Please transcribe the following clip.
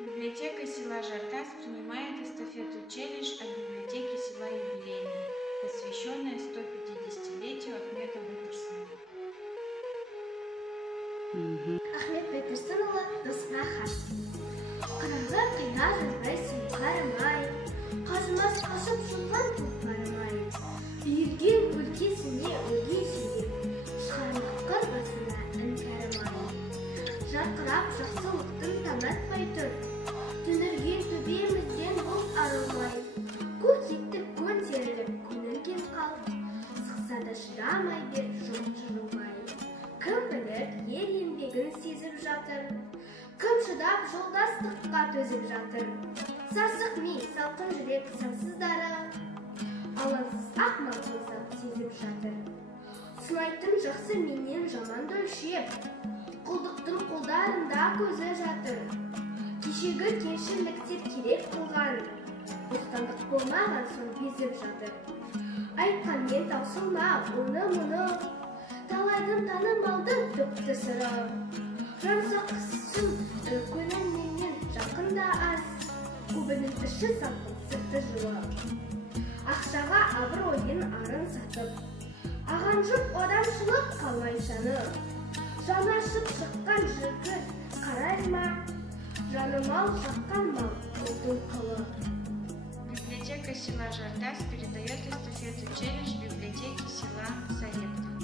Библиотека села Жартас принимает эстафету челлендж от библиотеки села Юбилейный, посвященная 150-летию Ахмета Байтұрсынова. Ахмет Байтұрсынұлы досқа хат. Қырағы қиға жазбайсың қарамай, қажымас қашып шыққан көкпарымай. Үйірген өлкесіне өгей сүйіп, шығармақ қыр басына іңкәрімай. Жарқырап жақсылықтың танатпай тұр, түнірген төбемізден бұлт арылмай. Көк еттік көн теріліп, көңілген қалып, сықса да шыдамай бер жұрт жырылмай. Кім білір, ел еңбегін сезіп жатыр, кім шыдап жолдастыққа төзіп жатыр. Сасық ми, салқын жүрек сансыздары, алаңсыз ақ маңғызап сезіп жатыр. Сынайтын жақсы менен жаманды өлшеп, құлдықтың қолдарында көзі жатыр. Кешегі кеншіліктер керек қылған, бостандық болмаған соң безіп жатыр. Айтқанмен таусылма оны-мұны, талайдың танымалдың төкті сыры. Жансақсын көңілменен жақында аз, көбінің іші салқын сырты жылы. Ақшаға абыройын арын сатып, аған жұрт адамшылық қалмай жаны. Жаны ашып шыққан жігіт қарай ма, жаны мал шаққан мал болдың қылы. Библиотека села Жартас передает эстафету челлендж библиотеки села Совет.